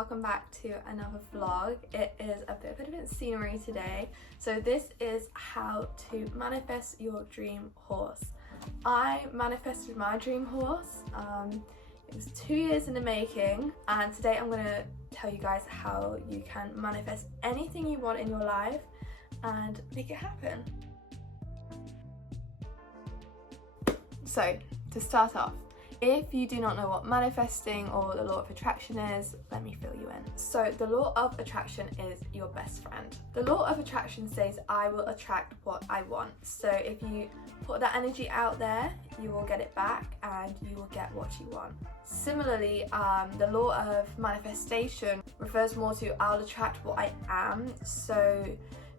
welcome back to another vlog. It is a bit of a different scenery today. So this is how to manifest your dream horse. I manifested my dream horse. It was 2 years in the making, and today I'm going to tell you guys how you can manifest anything you want in your life and make it happen. So to start off, if you do not know what manifesting or the law of attraction is, let me fill you in. So the law of attraction is your best friend. The law of attraction says I will attract what I want. So if you put that energy out there, you will get it back and you will get what you want. Similarly, the law of manifestation refers more to I'll attract what I am. So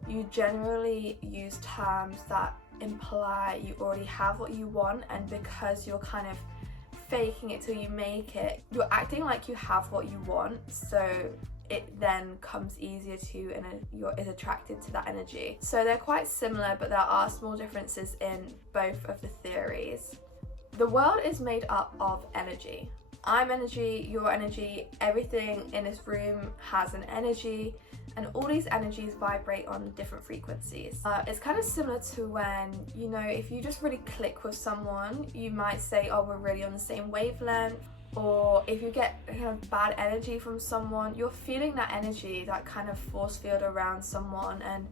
you generally use terms that imply you already have what you want, and because you're kind of faking it till you make it, you're acting like you have what you want, so it then comes easier to, and is attracted to that energy. So they're quite similar, but there are small differences in both of the theories. The world is made up of energy. I'm energy, you're energy, everything in this room has an energy, and all these energies vibrate on different frequencies. It's kind of similar to when, if you just really click with someone, you might say, oh, we're really on the same wavelength. Or if you get kind of bad energy from someone, you're feeling that energy, that kind of force field around someone, and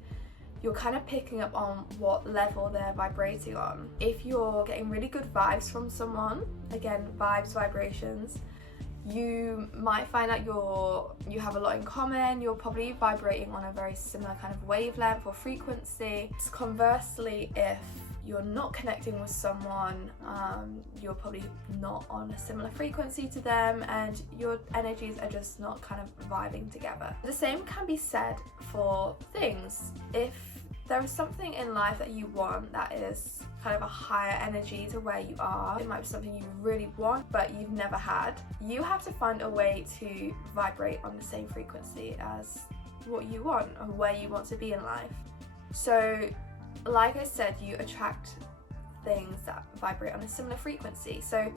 you're kind of picking up on what level they're vibrating on. If you're getting really good vibes from someone, again, vibes, vibrations, you might find that you have a lot in common. You're probably vibrating on a very similar kind of wavelength or frequency. Conversely, if you're not connecting with someone, you're probably not on a similar frequency to them, and your energies are just not kind of vibing together. The same can be said for things. If there is something in life that you want that is kind of a higher energy to where you are, it might be something you really want but you've never had, you have to find a way to vibrate on the same frequency as what you want or where you want to be in life. So like I said, you attract things that vibrate on a similar frequency. So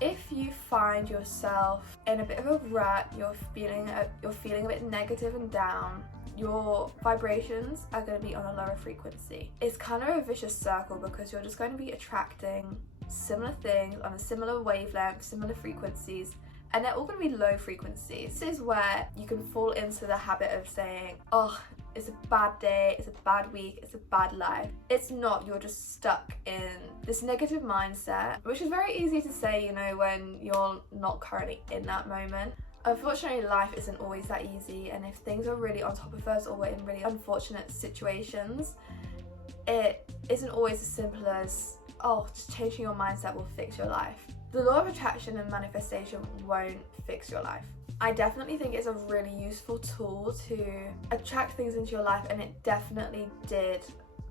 if you find yourself in a bit of a rut, you're feeling a bit negative and down, your vibrations are going to be on a lower frequency. It's kind of a vicious circle because you're just going to be attracting similar things on a similar wavelength, similar frequencies, and they're all going to be low frequencies. This is where you can fall into the habit of saying, oh, it's a bad day, it's a bad week, it's a bad life. It's not. You're just stuck in this negative mindset, which is very easy to say, when you're not currently in that moment. Unfortunately, life isn't always that easy, and if things are really on top of us or we're in really unfortunate situations, it isn't always as simple as, oh, just changing your mindset will fix your life. The law of attraction and manifestation won't fix your life. I definitely think it's a really useful tool to attract things into your life, and it definitely did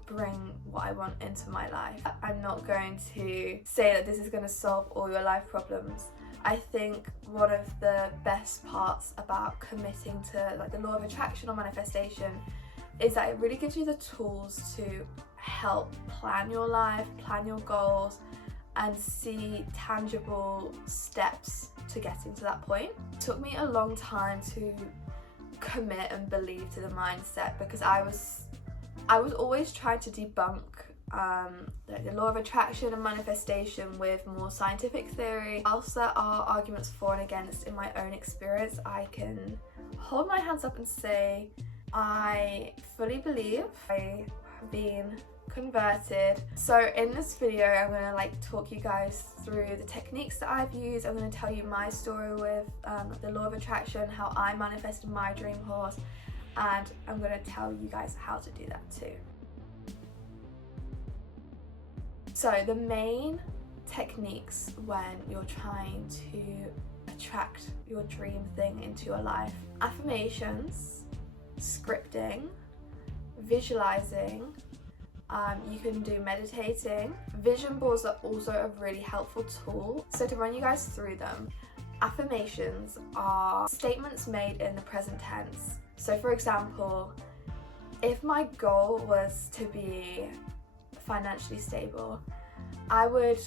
bring what I want into my life. I'm not going to say that this is going to solve all your life problems. I think one of the best parts about committing to the law of attraction or manifestation is that it really gives you the tools to help plan your life, plan your goals, and see tangible steps to getting to that point. It took me a long time to commit and believe to the mindset, because I was always trying to debunk the law of attraction and manifestation with more scientific theory. Whilst there are arguments for and against, in my own experience, I can hold my hands up and say I fully believe. I have been converted. So in this video, I'm going to talk you guys through the techniques that I've used. I'm going to tell you my story with the law of attraction, how I manifested my dream horse, and I'm going to tell you guys how to do that too. So the main techniques when you're trying to attract your dream thing into your life: affirmations, scripting, visualizing, you can do meditating. Vision boards are also a really helpful tool. So to run you guys through them, affirmations are statements made in the present tense. So for example, if my goal was to be financially stable, I would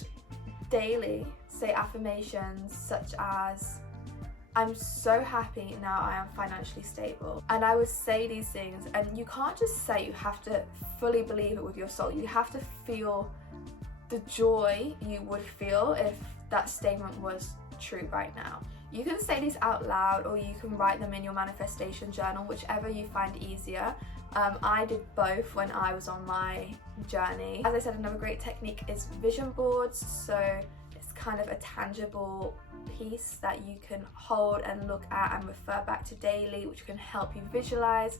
daily say affirmations such as, I'm so happy now I am financially stable. And I would say these things, and you can't just say, you have to fully believe it with your soul. You have to feel the joy you would feel if that statement was true right now. You can say these out loud, or you can write them in your manifestation journal, whichever you find easier. I did both when I was on my journey. As I said, another great technique is vision boards. So it's kind of a tangible piece that you can hold and look at and refer back to daily, which can help you visualize.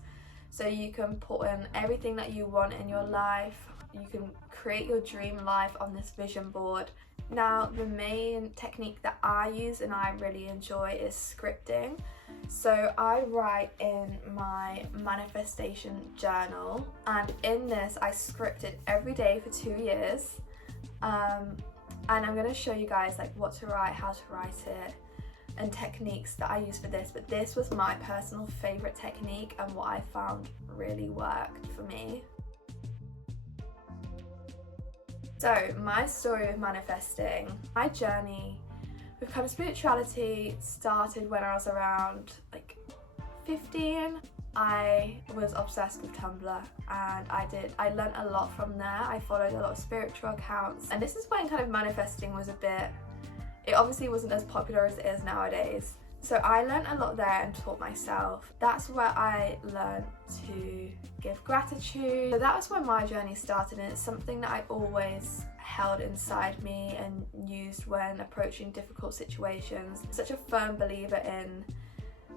So you can put in everything that you want in your life. You can create your dream life on this vision board. Now, the main technique that I use and I really enjoy is scripting. So I write in my manifestation journal, and in this I scripted every day for 2 years. And I'm going to show you guys like what to write, how to write it, and techniques that I use for this. But this was my personal favorite technique and what I found really worked for me. So my story of manifesting, my journey with kind of spirituality started when I was around like 15. I was obsessed with Tumblr, and I learned a lot from there. I followed a lot of spiritual accounts, and this is when kind of manifesting was it obviously wasn't as popular as it is nowadays. So I learned a lot there and taught myself. That's where I learned to give gratitude. So that was where my journey started, and it's something that I always held inside me and used when approaching difficult situations. I'm such a firm believer in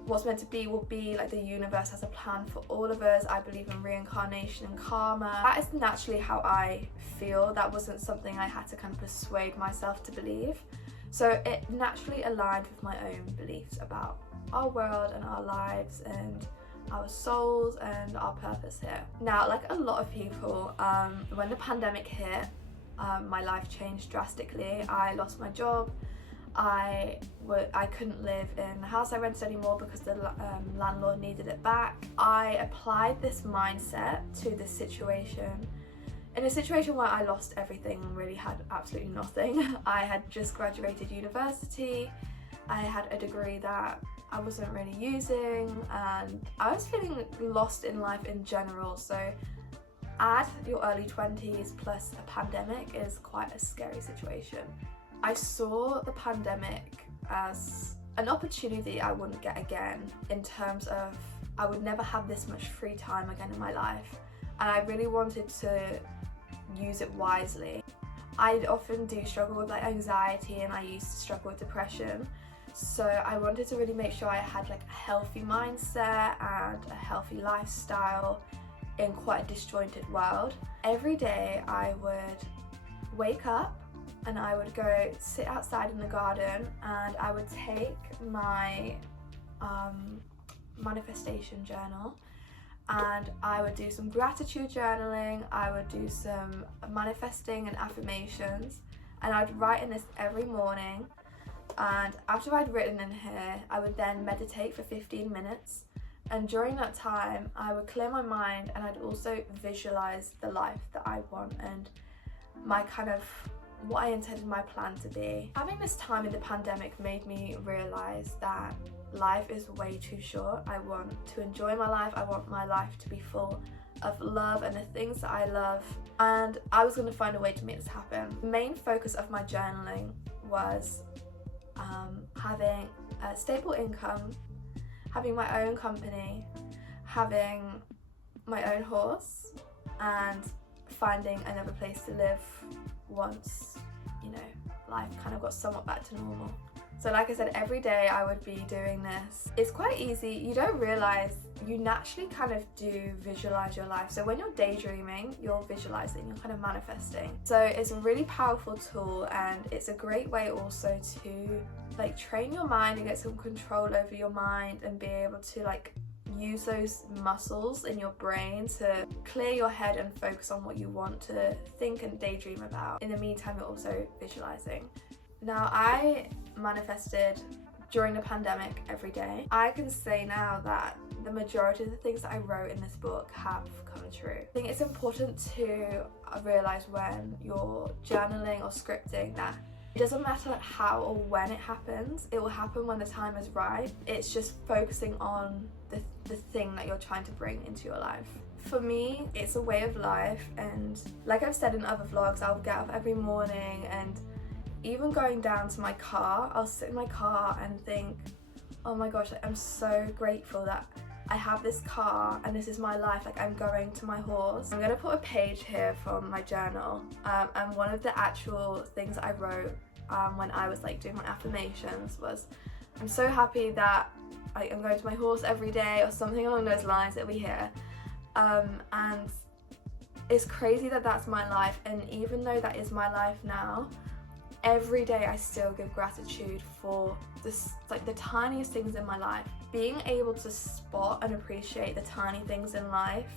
what's meant to be will be. Like, the universe has a plan for all of us. I believe in reincarnation and karma. That is naturally how I feel. That wasn't something I had to kind of persuade myself to believe. So it naturally aligned with my own beliefs about our world and our lives and our souls and our purpose here. Now, like a lot of people, when the pandemic hit, my life changed drastically. I lost my job. I couldn't live in the house I rented anymore because the landlord needed it back. I applied this mindset to this situation. In a situation where I lost everything and really had absolutely nothing. I had just graduated university. I had a degree that I wasn't really using, and I was feeling lost in life in general. So add your early 20s plus a pandemic is quite a scary situation. I saw the pandemic as an opportunity I wouldn't get again, in terms of I would never have this much free time again in my life, and I really wanted to use it wisely. I often do struggle with like anxiety, and I used to struggle with depression. So I wanted to really make sure I had like a healthy mindset and a healthy lifestyle in quite a disjointed world. Every day I would wake up and I would go sit outside in the garden, and I would take my manifestation journal, and I would do some gratitude journaling. I would do some manifesting and affirmations, and I'd write in this every morning. And after I'd written in here, I would then meditate for 15 minutes. And during that time, I would clear my mind, and I'd also visualize the life that I want and my kind of what I intended my plan to be. Having this time in the pandemic made me realize that life is way too short. I want to enjoy my life. I want my life to be full of love and the things that I love, and I was going to find a way to make this happen. The main focus of my journaling was having a stable income, having my own company, having my own horse, and finding another place to live once, you know, life kind of got somewhat back to normal. So like I said, every day I would be doing this. It's quite easy. You don't realize you naturally kind of do visualize your life. So when you're daydreaming, you're visualizing, you're kind of manifesting. So it's a really powerful tool, and it's a great way also to like train your mind and get some control over your mind and be able to like use those muscles in your brain to clear your head and focus on what you want to think and daydream about. In the meantime, you're also visualizing. Now, I manifested during the pandemic every day. I can say now that the majority of the things that I wrote in this book have come true. I think it's important to realize when you're journaling or scripting that It doesn't matter how or when it happens, it will happen when the time is right. It's just focusing on the thing that you're trying to bring into your life. For me, it's a way of life, and like I've said in other vlogs, I'll get up every morning, and even going down to my car, I'll sit in my car and think, oh my gosh, I'm so grateful that I have this car and this is my life. Like, I'm going to my horse. I'm gonna put a page here from my journal, and one of the actual things I wrote when I was like doing my affirmations was, I'm so happy that I'm going to my horse every day, or something along those lines that we hear. And it's crazy that that's my life, and even though that is my life now, every day I still give gratitude for this, like the tiniest things in my life. Being able to spot and appreciate the tiny things in life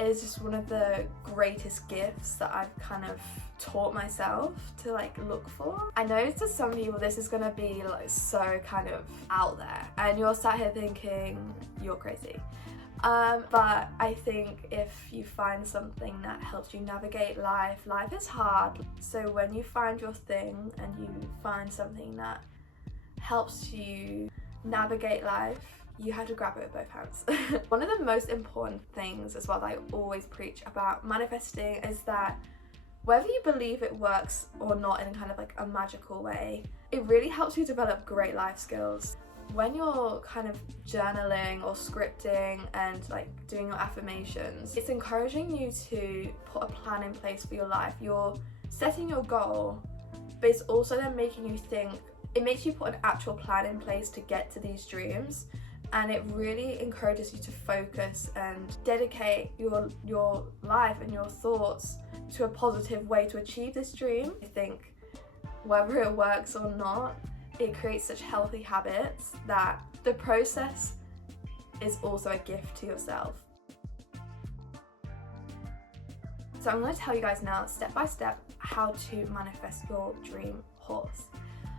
is just one of the greatest gifts that I've kind of taught myself to like look for. I know to some people this is gonna be like so kind of out there, and you're sat here thinking you're crazy. But I think if you find something that helps you navigate life, life is hard. So when you find your thing and you find something that helps you navigate life, you have to grab it with both hands. One of the most important things as well that I always preach about manifesting is that whether you believe it works or not in kind of like a magical way, it really helps you develop great life skills. When you're kind of journaling or scripting and like doing your affirmations, it's encouraging you to put a plan in place for your life. You're setting your goal, but it's also then making you think, it makes you put an actual plan in place to get to these dreams, and it really encourages you to focus and dedicate your life and your thoughts to a positive way to achieve this dream. I think whether it works or not, it creates such healthy habits that the process is also a gift to yourself. So I'm going to tell you guys now, step by step, how to manifest your dream horse.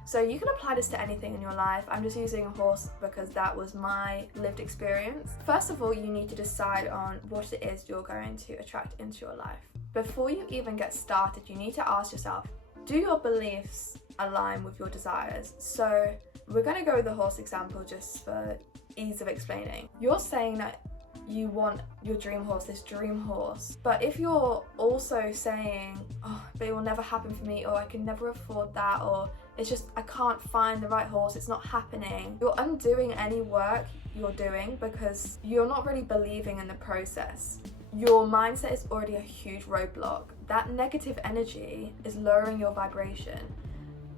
So you can apply this to anything in your life. I'm just using a horse because that was my lived experience. First of all, you need to decide on what it is you're going to attract into your life. Before you even get started, you need to ask yourself, do your beliefs align with your desires? So we're going to go with the horse example just for ease of explaining. You're saying that you want your dream horse, this dream horse, but if you're also saying, oh, but it will never happen for me, or I can never afford that, or it's just I can't find the right horse, it's not happening, you're undoing any work you're doing because you're not really believing in the process. Your mindset is already a huge roadblock. That negative energy is lowering your vibration.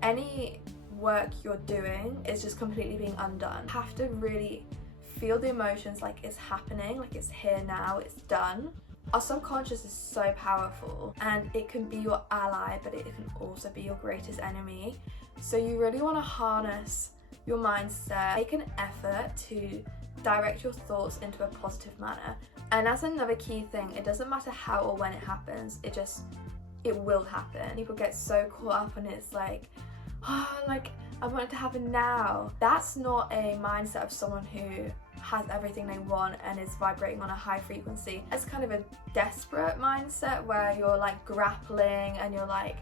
Any work you're doing is just completely being undone. You have to really feel the emotions like it's happening, like it's here now, it's done. Our subconscious is so powerful, and it can be your ally, but it can also be your greatest enemy. So you really want to harness your mindset, make an effort to direct your thoughts into a positive manner. And that's another key thing, it doesn't matter how or when it happens, it will happen. People get so caught up and it's like, oh, like I want it to happen now. That's not a mindset of someone who has everything they want and is vibrating on a high frequency. It's kind of a desperate mindset where you're like grappling and you're like,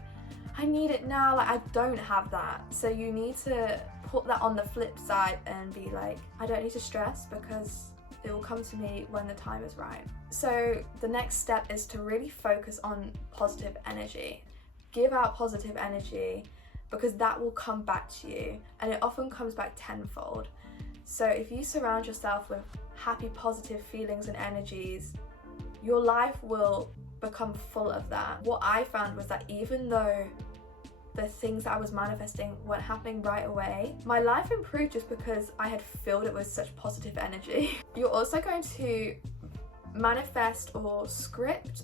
I need it now, like I don't have that. So you need to put that on the flip side and be like, I don't need to stress because it will come to me when the time is right. So the next step is to really focus on positive energy. Give out positive energy because that will come back to you, and it often comes back tenfold. So if you surround yourself with happy, positive feelings and energies, your life will become full of that. What I found was that even though the things that I was manifesting weren't happening right away, my life improved just because I had filled it with such positive energy. You're also going to manifest or script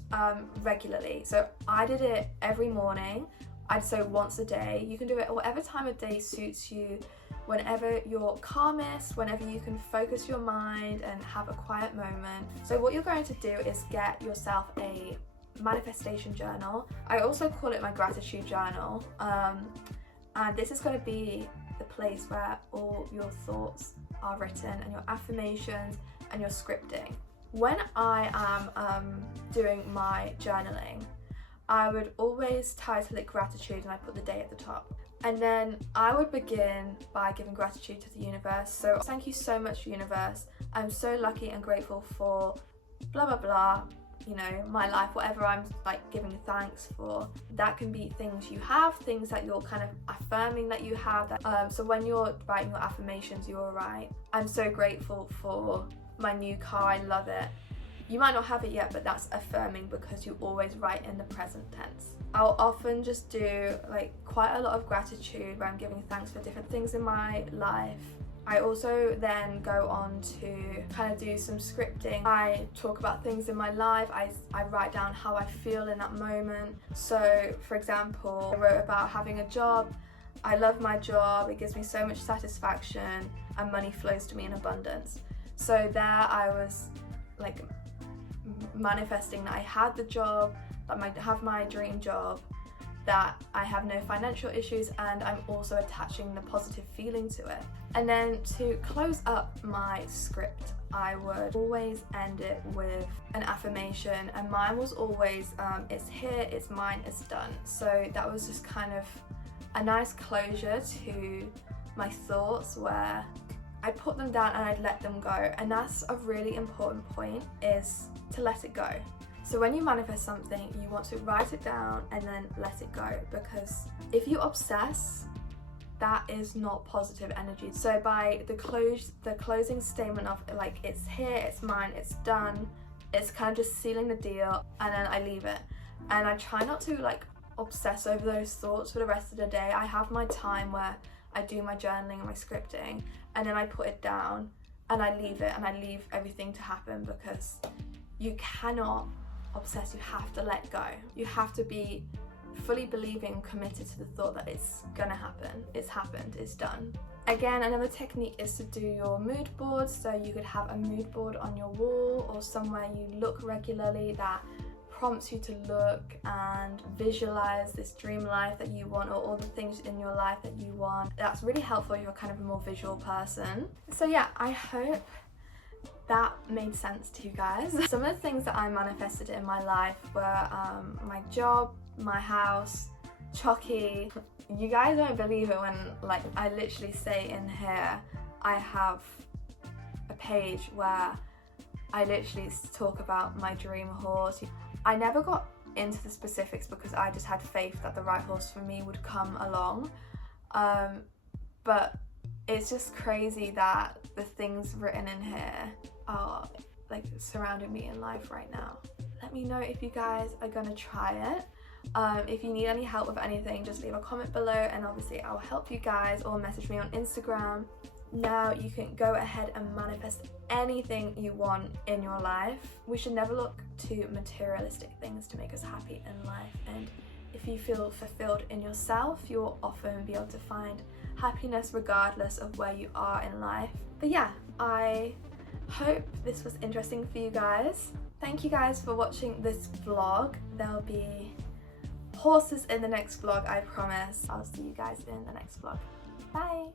regularly. So I did it every morning. I'd say once a day. You can do it whatever time of day suits you, whenever you're calmest, whenever you can focus your mind and have a quiet moment. So what you're going to do is get yourself a manifestation journal. I also call it my gratitude journal, and this is going to be the place where all your thoughts are written and your affirmations and your scripting. When I am doing my journaling, I would always title it gratitude and I put the day at the top. And then I would begin by giving gratitude to the universe. So thank you so much, universe. I'm so lucky and grateful for blah blah blah, you know, my life, whatever I'm like giving thanks for. That can be things you have, things that you're kind of affirming that you have. So when you're writing your affirmations, you'll write, I'm so grateful for my new car, I love it. You might not have it yet, but that's affirming because you always write in the present tense. I'll often just do like quite a lot of gratitude where I'm giving thanks for different things in my life. I also then go on to kind of do some scripting. I talk about things in my life. I write down how I feel in that moment. So for example, I wrote about having a job. I love my job, it gives me so much satisfaction and money flows to me in abundance. So there I was like manifesting that I had the job, that I have my dream job, that I have no financial issues, and I'm also attaching the positive feeling to it. And then to close up my script, I would always end it with an affirmation, and mine was always it's here, it's mine, it's done. So that was just kind of a nice closure to my thoughts where I put them down and I'd let them go. And that's a really important point, is to let it go. So when you manifest something, you want to write it down and then let it go, because if you obsess, that is not positive energy. So by the closing statement of like, it's here, it's mine, it's done, it's kind of just sealing the deal, and then I leave it. And I try not to like obsess over those thoughts for the rest of the day. I have my time where I do my journaling and my scripting, and then I put it down and I leave it, and I leave everything to happen, because you cannot obsess, you have to let go. You have to be fully believing, committed to the thought that it's gonna happen, it's happened, it's done. Again, another technique is to do your mood board. So you could have a mood board on your wall or somewhere you look regularly that prompts you to look and visualize this dream life that you want, or all the things in your life that you want. That's really helpful if you're kind of a more visual person. So yeah, I hope that made sense to you guys. Some of the things that I manifested in my life were my job, my house, Chucky. You guys won't believe it when like I literally say in here, I have a page where I literally talk about my dream horse. I never got into the specifics because I just had faith that the right horse for me would come along. But it's just crazy that the things written in here are like surrounding me in life right now. Let me know if you guys are gonna try it. If you need any help with anything, just leave a comment below and obviously I'll help you guys, or message me on Instagram. Now you can go ahead and manifest anything you want in your life. We should never look to materialistic things to make us happy in life, and if you feel fulfilled in yourself, you'll often be able to find happiness regardless of where you are in life. But yeah, I hope this was interesting for you guys. Thank you guys for watching this vlog. There'll be horses in the next vlog, I promise. I'll see you guys in the next vlog. Bye!